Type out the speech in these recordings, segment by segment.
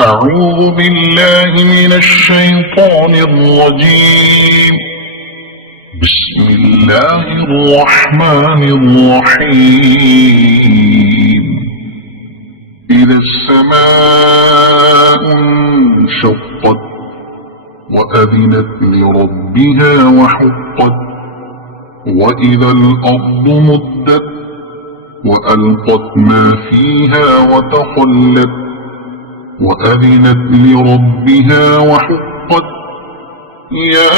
أعوذ بالله من الشيطان الرجيم. بسم الله الرحمن الرحيم. إذا السماء انشقت وأذنت لربها وحقت وإذا الأرض مدت وألقت ما فيها وتخلت وأذنت لربها وحقت. يا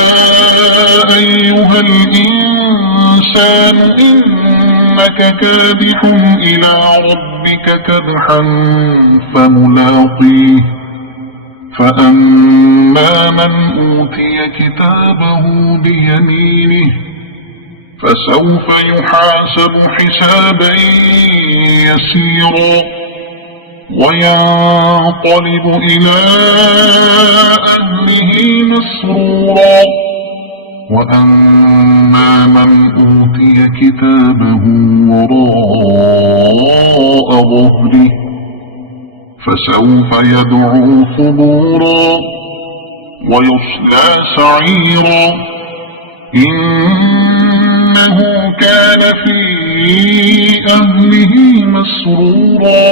أيها الإنسان إنك كادح إلى ربك كدحا فملاقيه. فأما من أوتي كتابه بيمينه فسوف يحاسب حسابا يسيرا وينقلب إلى أهله مسرورا. وأما من أوتي كتابه وراء ظهره فسوف يدعو ثبورا ويصلى سعيرا. إنه كان في أهله مسرورا.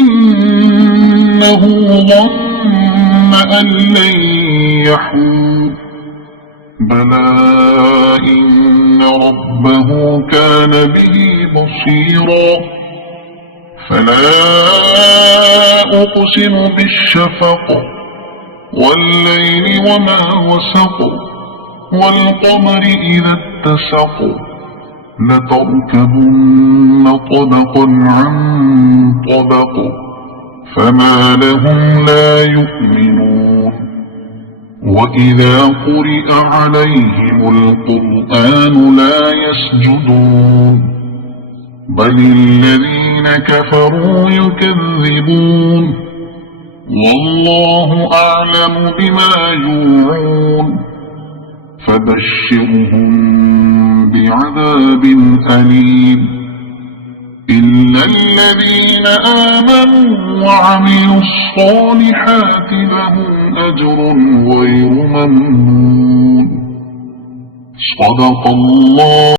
إنه ظن أن لن يحور. بلى إن ربه كان به بصيرا. فلا أقسم بالشفق والليل وما وسق والقمر إذا اتسق لتركبن طبقا عن طبق فما لهم لا يؤمنون. وإذا قرئ عليهم القرآن لا يسجدون بل الذين كفروا يكذبون. والله أعلم بما يوعون فبشرهم بعذاب أليم إلا الذين آمنوا وعملوا الصالحات لهم أجر غير ممنون. صدق الله.